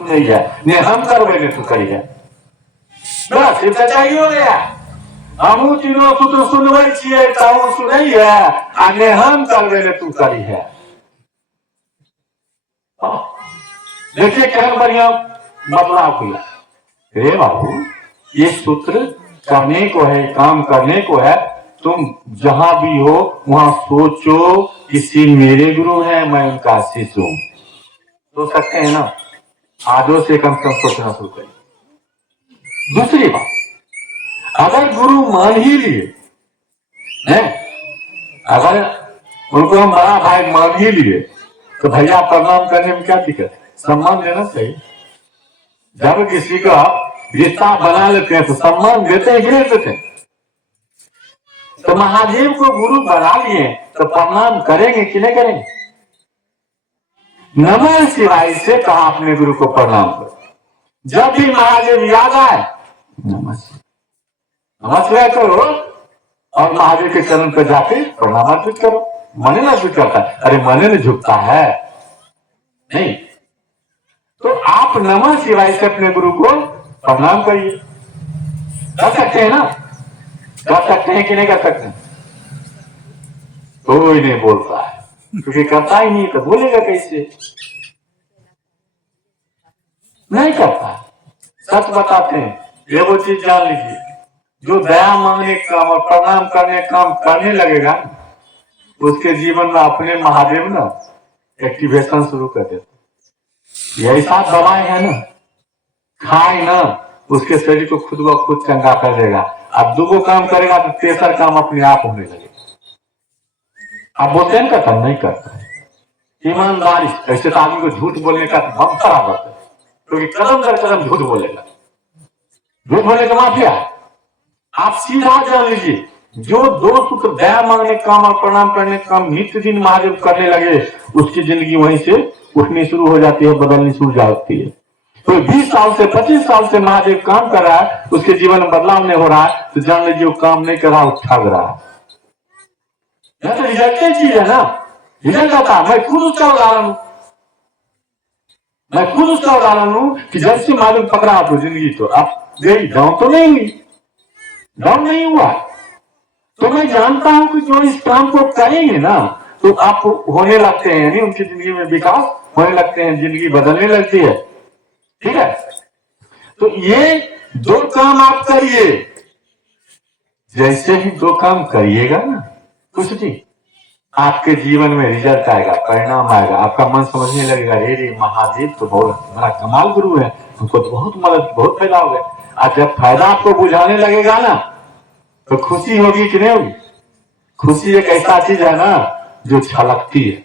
नहीं है ने हम करवे ने तू करिए बस इतना चाहिए हो गया हमू तीनों सूत्र सुनवे छिए ताऊ सुनई है आ ने हम करवे ने तू करी है देखिए क्या बढ़िया बदलाव किया रे बाबू ये सूत्र करने को है काम करने को है तुम जहां भी हो वहां सोचो किसी मेरे गुरु हैं मैं उनका शिष्य हूं सोच सकते हैं ना आजो से कम से कम सोचना शुरू करिए दूसरी बात अगर गुरु मान ही लिए हैं अगर उनको हम बड़ा भाई मान ही लिए तो भैया प्रणाम करने में क्या दिक्कत है सम्मान देना चाहिए जब किसी का रिश्ता बना लेते हैं तो सम्मान देते हैं कि नहीं देते तो महादेव को गुरु बना लिए तो प्रणाम करेंगे कि नहीं करेंगे नमः शिवाय से कहा अपने गुरु को प्रणाम करो जब भी महादेव याद आए नमः शिवाय करो और महादेव के चरण पर जाके प्रणाम अर्पित करो मने ना अर्पित करता है अरे मने न झुकता है नहीं तो आप नमः शिवाय से अपने गुरु को प्रणाम करिए कर सकते हैं ना कर सकते हैं कि नहीं कर सकते कोई नहीं बोलता है क्योंकि करता ही नहीं तो बोलेगा कैसे नहीं करता सच बताते हैं ये वो चीज जान लीजिए जो दया मांगने काम और प्रणाम करने काम करने लगेगा उसके जीवन में अपने महादेव ना एक्टिवेशन शुरू कर देते यही साथ दवाएं है ना खाए ना उसके शरीर को खुद ब खुद चंगा कर देगा अब दो काम करेगा तो तेसर काम अपने आप होने लगेगा आप बोलते हैं करता नहीं करता ईमानदारी ऐसे तो आदमी को झूठ बोलने का मन खराब होता है क्योंकि कदम दर कदम झूठ बोलेगा झूठ बोलने का माफिया आप सीधा जान लीजिए जो दो सूत्र दया मांगने काम और प्रणाम करने काम नित्य दिन महादेव करने लगे उसकी जिंदगी वहीं से उठनी शुरू हो जाती है बदलनी शुरू जाती है कोई 20 साल से 25 साल से महादेव काम कर रहा है उसके जीवन में बदलाव नहीं हो रहा है तो जान लीजिए वो काम नहीं कर रहा वो ठग रहा है तो रिजल्ट चीज है ना रिजल्ट आता मैं खुद उसका उदाहरण हूं मैं खुद उसका उदाहरण हूं कि जब से महादेव पकड़ा आपको जिंदगी तो आप गई डाउन तो नहीं हुई डाउन नहीं हुआ तो मैं जानता हूं कि जो इस काम को करेंगे ना तो आप होने लगते हैं यानी उनकी जिंदगी में विकास होने लगते हैं जिंदगी बदलने लगती है ठीक है तो ये दो काम आप करिए जैसे ही दो काम करिएगा ना कुछ नहीं आपके जीवन में रिजल्ट आएगा परिणाम आएगा आपका मन समझने लगेगा रे महादेव तो बहुत बड़ा कमाल गुरु है हमको तो बहुत मदद बहुत फायदा हो गया आज जब फायदा आपको बुझाने लगेगा ना तो खुशी होगी कि नहीं होगी खुशी एक ऐसा चीज है ना जो छलकती है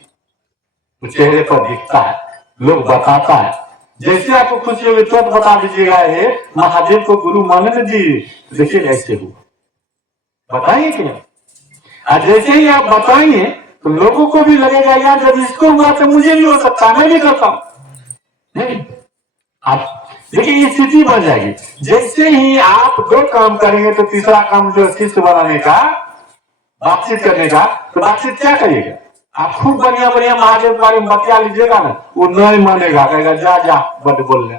वो चेहरे पर दिखता है लोग बताता है जैसे आपको खुशी होगी तुरंत बता दीजिएगा ये महादेव को गुरु माने जी देखिए ऐसे हुआ बताइए कि नहीं जैसे ही आप बताएंगे तो लोगों को भी लगेगा यार जब इसको हुआ तो मुझे भी हो सकता है मैं भी करता हूं नहीं आप देखिए ये स्थिति बन जाएगी जैसे ही आप दो काम करेंगे तो तीसरा काम जो शिष्य बनाने का बातचीत करने का तो बातचीत क्या करिएगा आप खूब बढ़िया बढ़िया महादेव के बारे में बतिया लीजिएगा ना वो नहीं मानेगा कहेगा जा जा बट बोल रहे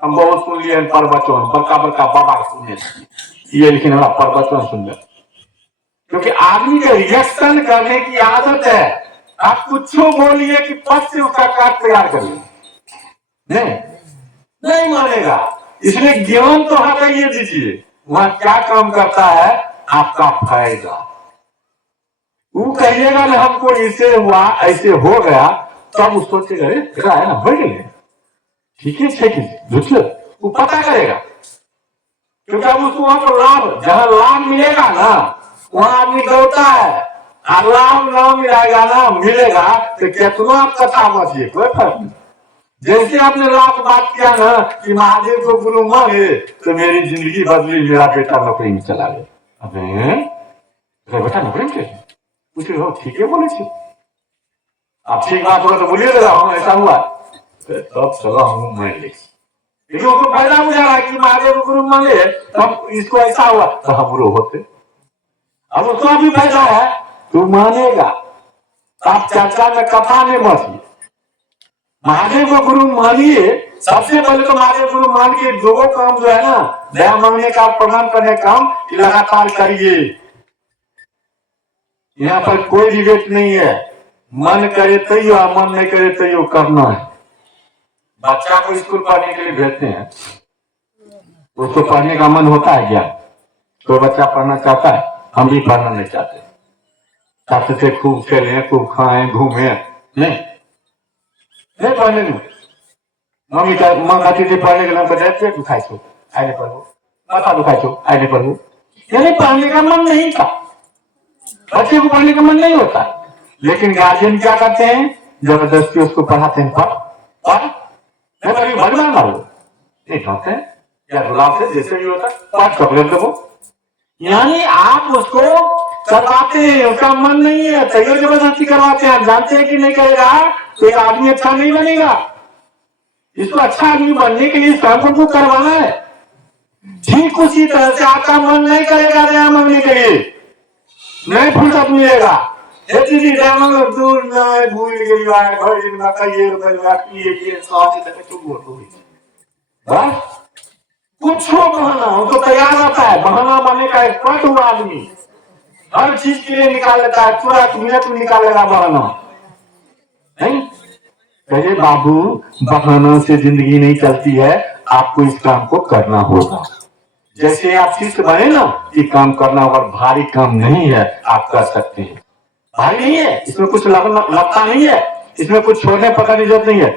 हम बहुत सुन लिए प्रवचन बड़का बड़का बाबा सुने ये लेकिन हमारा प्रवचन सुन ले क्योंकि आदमी का रिएक्शन करने की आदत है आप कुछ बोलिए कि पद से उसका काट तैयार करिए नहीं मानेगा इसलिए ज्ञान तो हटाइए दीजिए वहां क्या काम करता है आपका फायदा वो कहिएगा ना हमको इसे हुआ ऐसे हो गया तब उस सोचेगा है ना हो गए ठीक है झूठ वो पता करेगा क्योंकि अब उसको वहां पर लाभ जहां लाभ मिलेगा ना वहां आदमी दौड़ता है लाभ ना मिलेगा ना मिलेगा तो कितना आप कथा बचिए कोई फर्क नहीं जैसे आपने लाख बात किया ना कि महादेव को गुरु माने तो मेरी जिंदगी बदली मेरा बेटा नौकरी में चला गया अबे बेटा नौकरी में पूछे हो ठीक है बोले छी आप ठीक बात होगा तो बोलिए हम ऐसा हुआ तब चलो हम मान ले लेकिन उसको फायदा हो जा रहा है कि महादेव को गुरु माने तब इसको ऐसा हुआ तो हम गुरु होते अब उसको भी फायदा है तू मानेगा आप चर्चा में कथा में मत महादेव को गुरु मानिए। सबसे पहले तो महादेव गुरु मान के दो काम जो है ना, दया मांगने का, प्रणाम करने का काम लगातार करिए। यहाँ पर कोई रिवेट नहीं है, मन करे तो और मन नहीं करे तो करना है। बच्चा को स्कूल पढ़ने के लिए भेजते हैं, उसको पढ़ने का मन होता है क्या? कोई बच्चा पढ़ना चाहता है? हम भी पढ़ना नहीं चाहते, चाहते थे खूब खेलें, खूब खाएं, घूमें, नहीं पढ़ने में। मम्मी कहती थी पढ़ने के नाम पर पेट दुखाई छो, आए नहीं पढ़ो, माथा दुखाई छो, आए नहीं पढ़ो। यानी पढ़ने का मन नहीं था, बच्चे को पढ़ने का मन नहीं होता। लेकिन गार्जियन क्या करते हैं? जबरदस्ती उसको पढ़ाते हैं, पढ़ नहीं भगवान मारो, नहीं कहते हैं या गुलाब से जैसे भी होता, पढ़ चॉकलेट दो। यानी आप उसको करवाते हैं, उसका मन नहीं है, तैयार जबरदस्ती करवाते हैं। आप जानते हैं कि नहीं करेगा तो ये आदमी अच्छा नहीं बनेगा। इसको अच्छा आदमी बनने के लिए इस काम को करवाना है। ठीक उसी तरह से आपका मन नहीं करेगा दया मांगने के लिए, नहीं फुर्सत मिलेगा। दीदी दया मांगो, दूर भूल गई बस कुछ बहाना हो तो तैयार रहता है। बहाना मानने का एक्सपर्ट हुआ आदमी, हर चीज के लिए निकाल लेता है, पूरा मिनट में निकालेगा बहाना। नहीं कहे बाबू, बहाना से जिंदगी नहीं चलती है, आपको इस काम को करना होगा। जैसे आप शिष्य बने ना कि काम करना होगा, भारी काम नहीं है, आप कर सकते हैं। भारी नहीं है, इसमें कुछ लगता नहीं है, इसमें कुछ छोड़ने पकड़ने की जरूरत नहीं है।